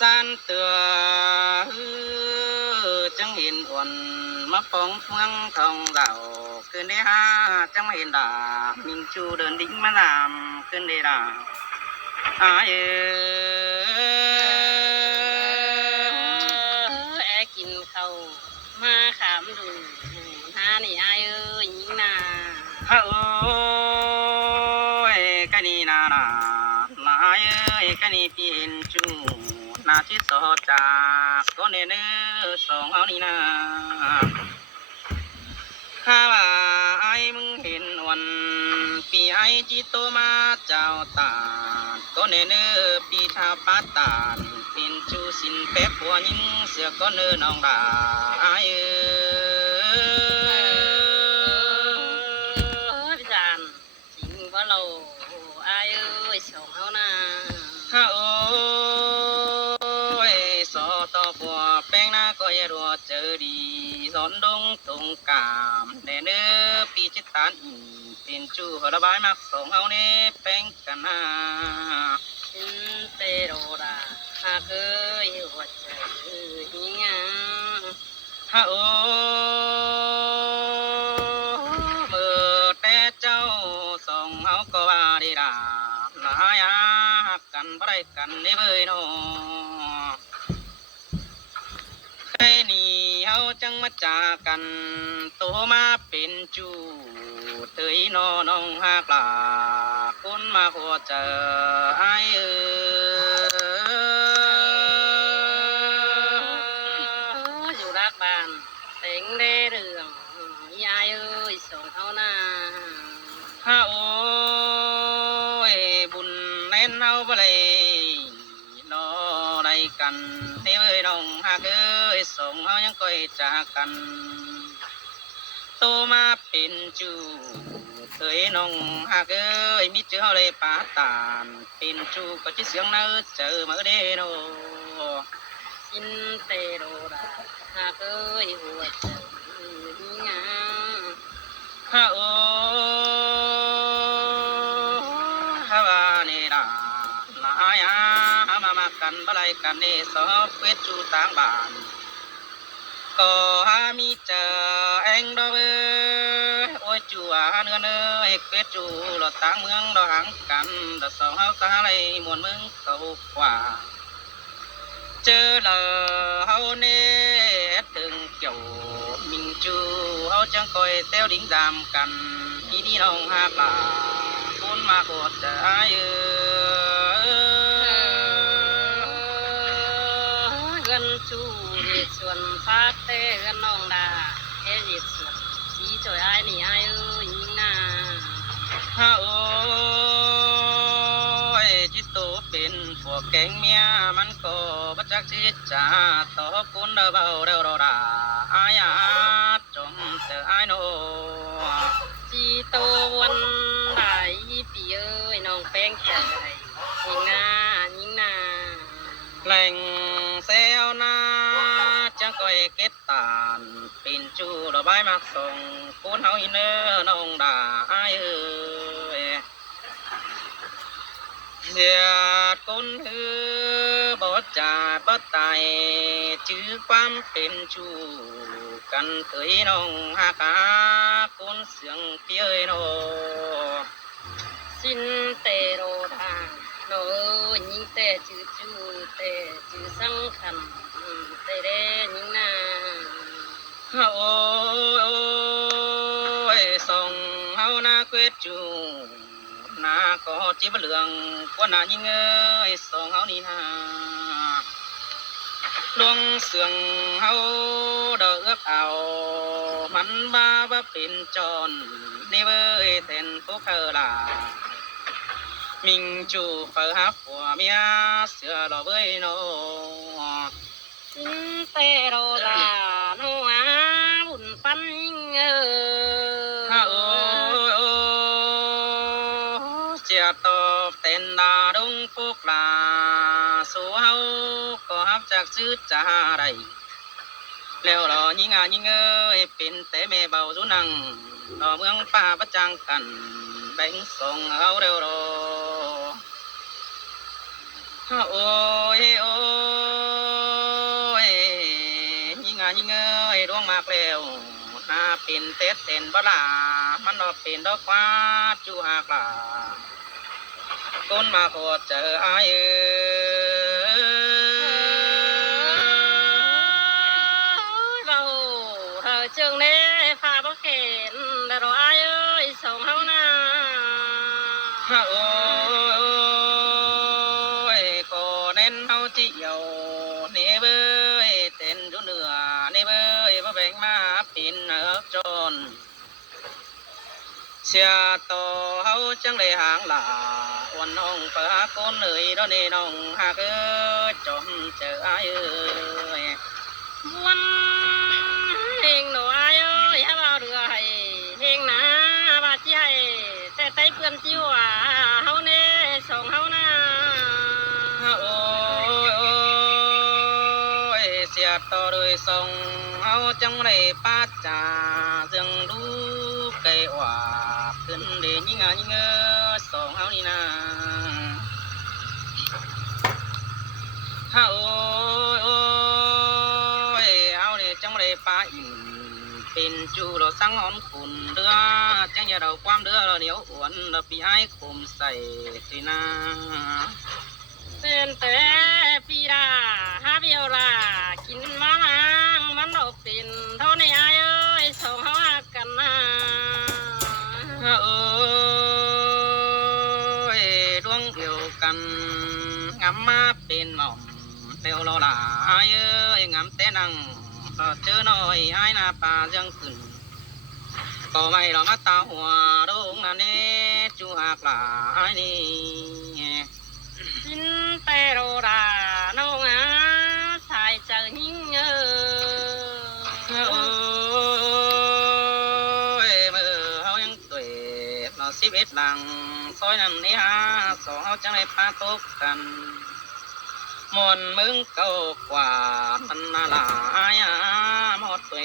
สานเตือจังเห็นอ่อนมาปองเมืองทองเหล่าขึ้นได้ห้าจังเห็นดามิงจูเดินดิ้งมาลามขึ้นได้ดาอาเอแอกินเขามาขามดูหานี่อายเอ้ยยิงนา ฮะโอ้ยกันนี่นานาลายเอ้ยกันนี่เปลี่ยนจูนาที่สอจากก็เนเนอสองเอานี่นาข้าว่าไอ้มึงเห็นวันปีไอจิโตมาเจ้าตาก็เนเนอปีชาปาตานเป็นจูสินแป๊บหัวยิงเสือก็เนอน้องดาไอ้เอ้พี่จานจริงว่าเราอายเอ้ยสองเขานา ฮะโอ้ยสอต่อปัวแป้งหน้าก็อย่ารัวเจอดีสอนดงตรงกามเนเนอปีจิตตานอีเป็นจูระบายมักสองเฮาเนแป้งกันนา สินเตโรดาหากเอ้ยหัวใจยิงอ่ะ ฮะโอ้เมื่อแต่เจ้าสองเฮาก็ว่าดีดาหลายอาหักกันบ่ได้กันได้เบยโนใครนี่เฮาจังมาจากกันโตมาเป็นจูเตยนอน้องหักลาคนมาขอเจอไอ้เอ้อยู่รักบ้านเต็งได้เรื่องยายเอ้ยสองเขานา ฮะโอ้ยบุญแน่นเอาไปเลยรอได้กันนี่เอ้ยน้องหากเอ้ยส่งเฮายังก้อยจากกันโตมาเป็นจูเอ้ยน้องหากเอ้ยมิเจอเฮาเลยปาตานเป็นจูก็จิเสียงเนื้อเจอมาเด้โน สินเตโรดาหากเอ้ยหัวใจยิงอ่ะ ฮะโอ้ฮาวานี่ดาลายามากันบลายกันนี่สอบเวจูต่างบ้านก็หามีเจอเองดอกเอ้ยโอ้ยจูเนื้อเนื้อเอกเวจูหลอดต่างเมืองดอกหังกันดอกสองเฮาก็หาเลยมวนเมืองเขากว่าเจอเลยเฮาเน่ถึงเกี่ยวมิงจูเฮาจังคอยเต้วดิ้งดามกันที่นี่น้องหากลาคนมาโคตรจะอายเงินจูเหตุส่วนภาคเต้เงินน้องดาเอเหตุส่วนสีจอยอายนี่อายเอ้ยยิงนา ฮะโอ้ยจิตโตเป็นพวกแกงเมียมันก็บัจักจิตจาต่อคุณเดาเบาเดาดาอายาจมเธออายโน จีโตวันไหนปีเอ้ยน้องแป้งใจยิงนายิงนา แหล่งเซลนาจังก้อยเก็ตตานปินจูระบายมักส่งคุณเฮาอินเนอร์น้องดาอายเอ้ยเสียดคนฮือบอดจาดบอดตายจื้อความเป็นชูกันเคยน้องหากาคนเสียงเปียเอ้ยโน สินเตโรดาโนยิงเตจือจูเตจือสังคันเตเรยิงนา โอ้ยส่งเฮานาเกวดจูนาก็จีบเหลืองกว่านายิงเอ้ยส่งเฮานี่นาดวงเสืองเฮาดอกเอื้อเอามันบ้าบ่เป็นจอนนี่เว้ยเต้นพวกเธอล่ะมิงจูเปิดหับผัวเมียเสือดอกเว้ยโน สินเตโรดาโนอาบุญปันยิงเอ้ ฮะโอ้ยโอ้เจียตอบเต้นดาดงพวกลาสู่เฮาก็ฮับจากซื้อจ่าได้แล้วรอยิงยิงเอ้ยเป็นแต่แม่เบาสุนังรอเมืองป่าประจังกันแบ่งส่งเอาเร็วรอฮะโอ้ยโอ้ นเต็ดเต็นบ่ลามันดอกเป็นดอกฟ้าจูหากลาคนมาขอเจออายเราเธอจึงได้ฟ้าบ่เข็นแต่เราอายเอ้ยสองเฮานา โอ้ยก็เน้นเฮาจิเหี่ยวนี่เบ้ยเต้นอยู่เหนือนี่เบ้ยบ่แบ่งมาเป็นเอิกจนเสียต่อเฮาจังได้หางหลาวันน้องเปิดคนเอ่ยดอกนี่น้องหากจอมเจออายวันเฮงหนูอายเอ้ยฮะบ่าวเรือให้เฮงนะบาดใจแต่ไตเปื้อนจิ๋วเฮาเน่สองเฮานา โอ้ยเสียต่อโดยทรงเฮาจังได้ปาจาจึงรู้ไกลว่าขึ้นเดยิ่งยิ่งสองเฮานี่นะโอ้ยโอ้ยเฮานี่จังได้ปาอินเป็นจูเราสังหอนขุนเรือจังอย่าเราความเรือเราเหนียวอ้วนเราปีไอ้คมใส่ตีนา เป็นแต่ปีดาฮาเบียวลากินมะนางมันออกเป็นเท่าในอายเอ้ยสองเฮาหักกันนะ โอ้ยดวงเดียวกันงำมาเป็นหม่อมเร็วรอหลายเอ้ยงำแต่นังรอเจอหน่อยไอ้หน้าป่ายังขึ้นก็ไม่รอมาตาหัวดงนั่นเน่จูหากหลายนี่ กินแต่โรดาน้องอาสายเจอหิ้งโอ้ยมือเฮายังตัวเรา11หลังซอยนั้นนี่ฮะสองเฮาจังได้ปาตกกันมวนมึงเก่ากว่ามันน่าหลายหมดตัว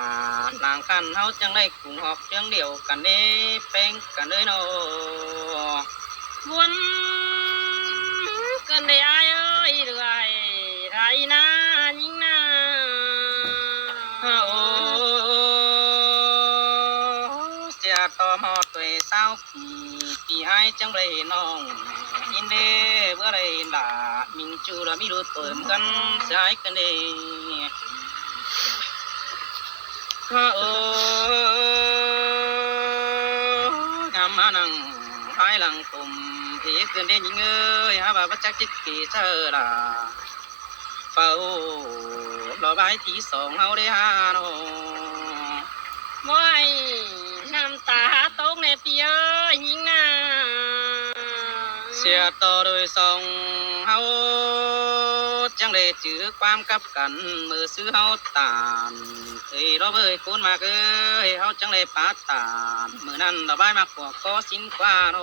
15หลังกันเฮาจังได้กุ่งออกเชียงเดียวกันนี่เป้งกันเลยเนาะ วนเกินได้อายเอ้ยเรื่อยไรนะยิ่งนะ โอ้เสียต่อหมดตัวสาวพี่ไอ้จังไรน้องยินดีเมื่อไรล่ะมิงจูละมีรู้ตัวเหมือนกันสายกันเองโอ้งามมานังหายหลังตุ่มพี่คืนเด่นยิงเอ้ยหาบ่าประจักษ์จิตกี่เธอล่ะเฝ้ารอใบที่สองเฮาได้หาโน บ่ให้น้ำตาตกในปีเอ้ยยิ่งนะ เสียต่อโดยสองเฮาจังได้จื้อความกับกันมือซื้อเฮาตามเคยเราเบยคนมาเอ้ยเฮาจังได้ปาตามมือนั้นเราใบมากกว่าก็สิ้นกว่าโน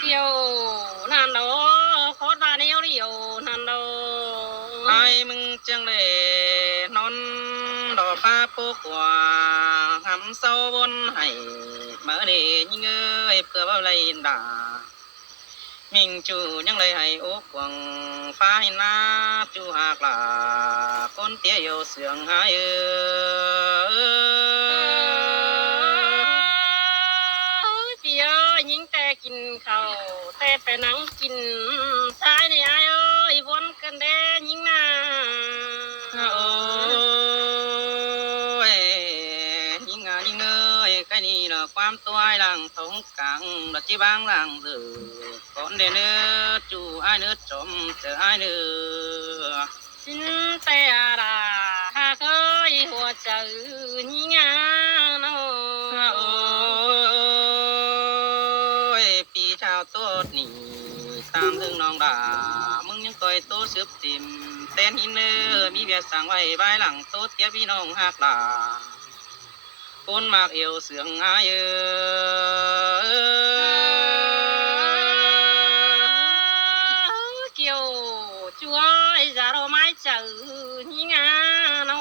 เดียวนั่นโดโคตรบาเดียวเดียวนั่นโด ไอ้มึงจังได้นอนดอกฟ้าปกว่าหำเศร้าบนให้เมื่อนี้ยิงเอ้ยเพื่อว่าไรด่า มิงจูยังเลยให้อกหวังฟ้าให้นาจูหากลาคนเตี้ยอยู่เสียงหายปีเอ้ยยิ่งแต่กินข้าวแต่ไปนั่งกินสายนี่อายเอ้ยวนกันเด้ยิ่งนะ โอ้ยยิงยิงเอ้ยใครนี่ละความตัวไอ้หลังทงกังดัจีบางหลังเดือก่อนเดเนื้อจูไอ้เนื้อจมเจอไอ้เนื้อ สินแต่อาหากเอ้ยหัวใจยิ่งงาโน โอ้ยปีชาวตัวนี่ตามถึงน้องดามึงยังคอยโตสืบติมเต้นอินเนอร์มีเบียสั่งไว้ใบหลังโตเตี้ยพี่น้องหักลาคนมากเอวเสืองอายเกี่ยวช่วยจะรอไม้เจอยิ่งงาโน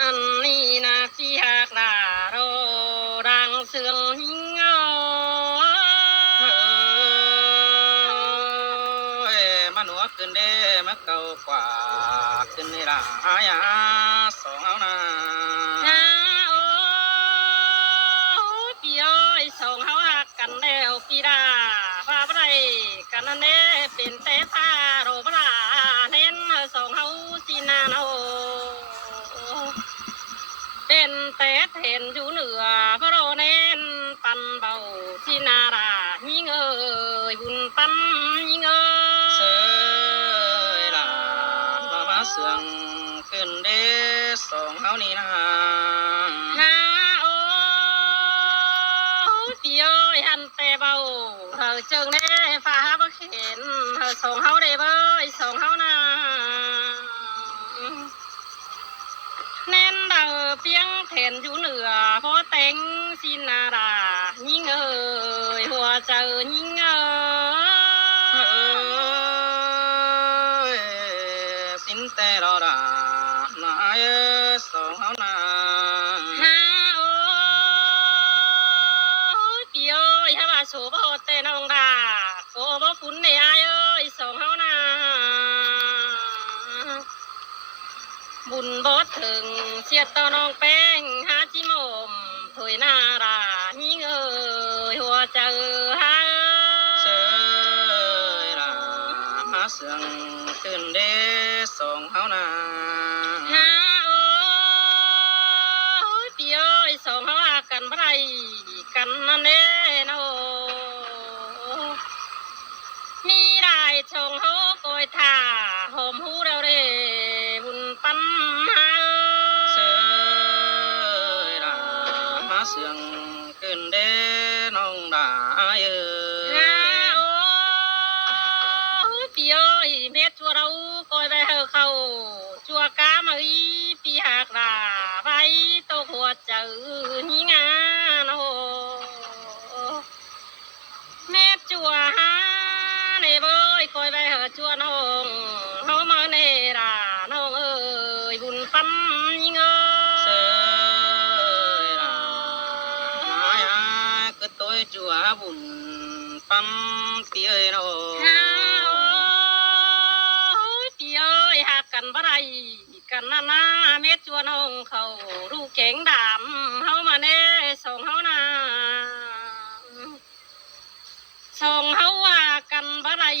อันนี้นะพี่หักลาโรดังเสืองยิ่งเงา มันหัวขึ้นเด้มาเก่ากว่า ขึ้นในลายาสองเอานา โอ้พี่เอ้ยสองเฮาหักกันแล้วพี่ดาฟ้าไรกันนั่นเด้เป็นแต่พาโรบราเน้นสองเฮาสินาโนเป็นแต่เห็นอยู่เหนือพระโรเน้นปันเบาสินารายิ่งเอ้ยบุญปันยิ่งเอ้ เส ย ยลามาเสืองขึ้นเด้สองเฮานี่นา ฮาโอ้พี่เอ้ยหันแต่เบาเธอเจิงแน่ฟ้าบ่เข็นเธอสองเฮาได้เบ้ยสองเฮานาแน่นดังเปียงแทนอยู่เหนือพอแต่งสินารายิ่งเอ้ยหัวเจอยิ่งเอ้ เอ้ ย ยสินแต่รอดานาเอ้ยสองเฮานา ฮาโอ้พี่เอ้ยฮาว่าโสบ่แต่น้องดาโกบ่ฟุ้นในอายเอ้ยสองเฮานาบุญบ่ถึงเสียต่อน้องแป้งหาจิมมถอยนารายิ่งเอ้ยหัวเจอฮา เสยลามาเสืองขึ้นเด้สองเฮานา ฮาโอ้พี่เอ้ยสองเฮาหักกันบ่ได้กันนั่นเด้เนาะมีได้ชงเฮาโกยท่าหอมหูเราเด้บุญปันหา เสยลามาเสืองขึ้นเด้น้องดาเอ้ ฮาย โอ้พี่เอ้ยเม็ดชัวเราโกยไปเฮาเข้าชัวกามาอีพี่หักลาไปตกหัวเจอนี่งานโอ้แม่จัวหาในเบยคอยไปเหอะจัวน้องเฮามาเนราน้องเอ้ยบุญปั๊มยิงเอ้ เส ย ยลามาอยาก็ตัวจัวบุญปั๊มเปียโน ฮาโอ้ยพี่เอ้ยหักกันบ่ได้กันนานาเม็ดจัวน้องเขาลูกเก่งดำเฮามาเน่ส่งเฮานาส่งเฮาว่ากันบ่ได้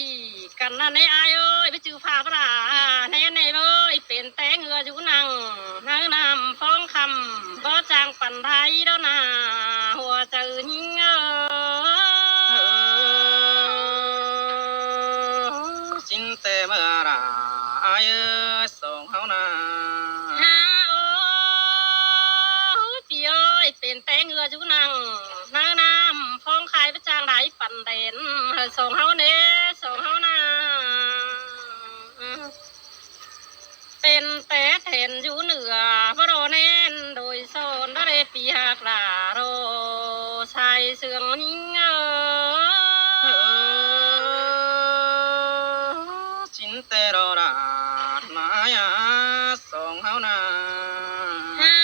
กันนั่นในอายเอ้ยไปจือฟ้าบ่ล่ะแน่ในเลยเป็นแต่เหงืออยู่นั่งนางน้ำฟ้องคำบ่จางปันไทยแล้วนาหัวเจอยิงเออสินแต่เมื่อไรเอ้ยสองเฮานา ฮาโอ้พี่เอ้ยเป็นแต่เหงืออยู่นั่งนางน้ำฟ้องขายไปจางได้ปันเด่นส่งเฮาเน่ส่งเฮานาเป็นแต่เห็นอยู่เหนือพระโรเน้นโดยโซนทะเลปีหักลาโรชายเสืองยิงเออสินแต่รอดานาอยาสองเฮานา ฮา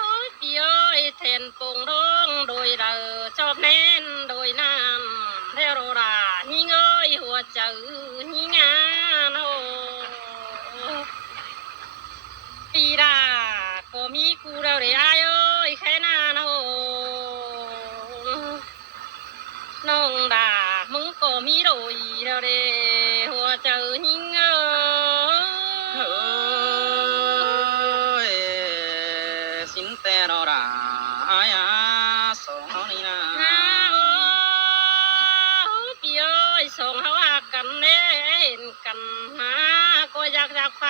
โอ้พี่เอ้ยเทนปงดงโดยเราชอบเน้นโดยน้ำเทโรรายิงเอ้ยหัวเจอยิงงานโอปีดาก็มีกูเราได้อายเอ้ยแค่นาโนน้องดามึงก็มีโดยเราเด้หัวเจอยิงเอ้ เอ้ยสินแต่รอดาอายาสองเฮานี่นา ฮาโอ้พี่เอ้ยส่งเฮาหากันเน่เห็นกันหาก็อยากไฟ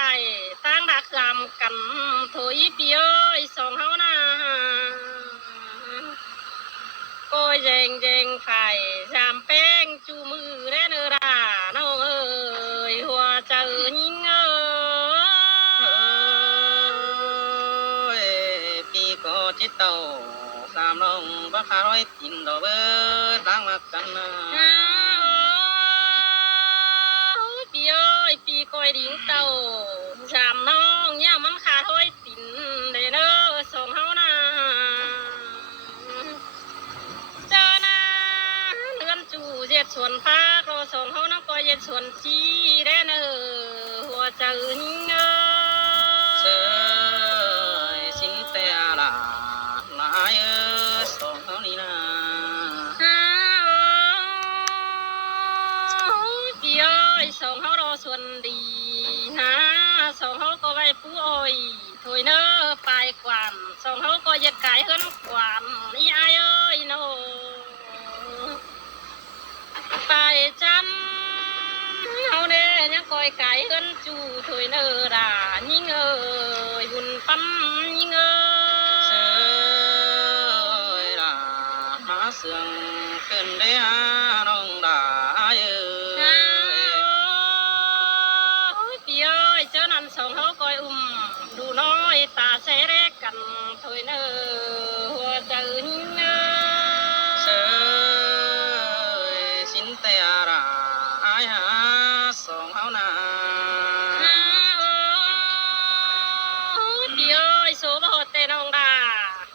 ตั้งดักรำกันโถยพี่เอ้ยส่งเฮานาก็แยงไฟจามแป้งจูมือแน่เนอราน้องเอ้ยหัวเจอยิงเอ้ เอ้ยปีก็จิตเต่าสามน้องบ่ขาร้อยตินดอกเบิดล้างมากันนะ ฮาโอ้พี่เอ้ยพี่ก้อยดิ้งเต่าจามน้องย่ามันขาดห้อยตินเด้อเด้อส่งเฮานาเจอนะเนือนจูเจ็ดส่วนฟ้าโรส่งเฮานะก้อยเจ็ดส่วนจีได้เนอหัว เจอนิ่งเอ้เชยสินแต่ละนายสองเท่านี้นะ พี่เอ้ยสองเขารอส่วนดีนะสองเขาก็ไว้ผู้อ้อยถอยเนอไปกวานสองเขาก็ยัดไก่เฮิรนกวานนี่อายเอ้ยโนไปจำเขาเน่ยังคอยไก่เฮิรนจูถอยเนอด่ายิ่งเอ้ยบุญปั๊มยิ่งเอ้ เช ย ยละมาเสื่องขึ้นได้หาน้องดาเอ้ย พี่เอ้ยเจ้านั้นสองเขาคอยดูน้อยตาเสเรกันถอยเนอหัวใจนิ่งเนอ เชยสินแต่ละอายหาสองเฮานา พี่เอ้ยโซบหดแต่น้องดา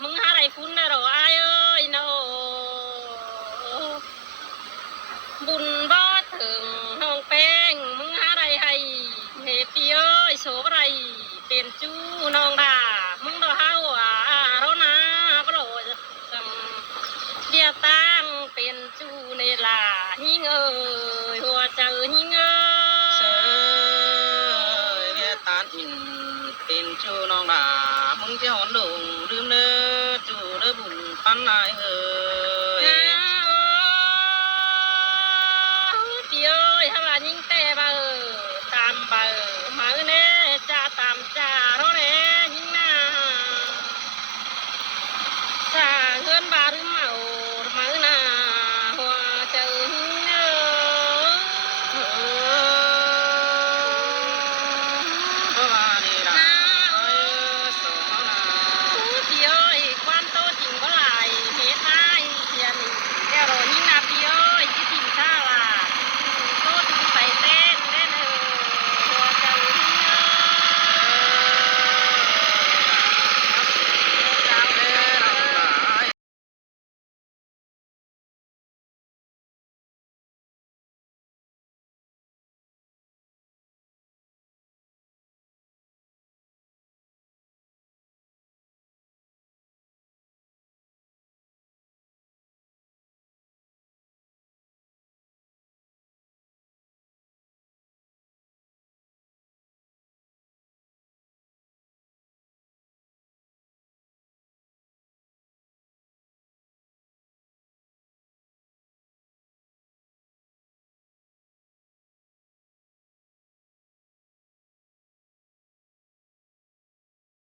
มึงหาอะไรฟุ้นนะหรออายเอ้ยโนบุญบ่ถึงน้องแป้งมึงหาอะไรให้เฮพี่เอ้ยโซอะไรเป็นจู้น้องดา